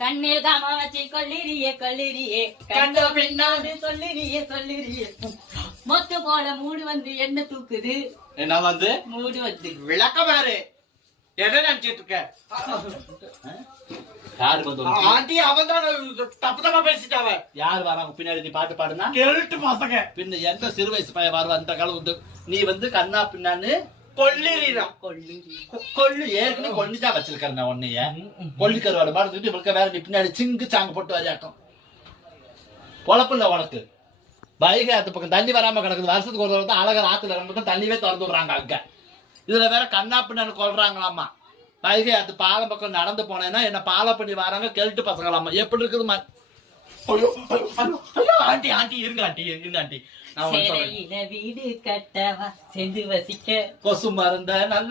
கண்ணில் காம வச்சு கொள்ளிரியே கண்ட பின்னாடி சொல்லிரியே மொத்த போல மூடு வந்து என்ன தூக்குது என்ன வந்து மூடு வந்து விளக்க பாரு என்ன நினைச்சிட்டு இருக்க யாரு வந்து ஆண்டி அவன் தான் தப்பு தப்பா பேசிட்டாவ யாரு வராங்க பின்னாடி நீ பாட்டு பாடுனா கேட்டு பசங்க பின்ன எந்த சிறு வயசு பையன் வருவா அந்த காலம் வந்து நீ வந்து கண்ணா பின்னான்னு கொள்ளிரிதான் கொள்ளு ஏற்கனவே கொல்லிதான் வச்சிருக்கேன் நான் உன்னைய கொல்லி கருவாடு பாடுத்துட்டு இவளுக்கு வேற நீ பின்னாடி சிங்கு சாங்க போட்டு வரையாட்டம் பொழப்பு இல்ல உனக்கு வைகை அது பக்கம் தண்ணி வராம கிடக்குது வருஷத்துக்கு ஒரு தடவை அழகர் ஆத்துல இறந்து தண்ணியே திறந்து விடுறாங்க அங்க இதுல வேற கண்ணா பின்னான்னு கொள்றாங்களாமா வைகை அது பாலம் பக்கம் நடந்து போனேன்னா என்ன பாலம் பண்ணி வராங்க கெல்ட்டு பசங்களாமா எப்படி இருக்குதுமா ஆண்டி ஆண்டி இருங்க ஆண்டி வீடு கட்டவா சென்று வசிக்க கொசு மருந்த நல்ல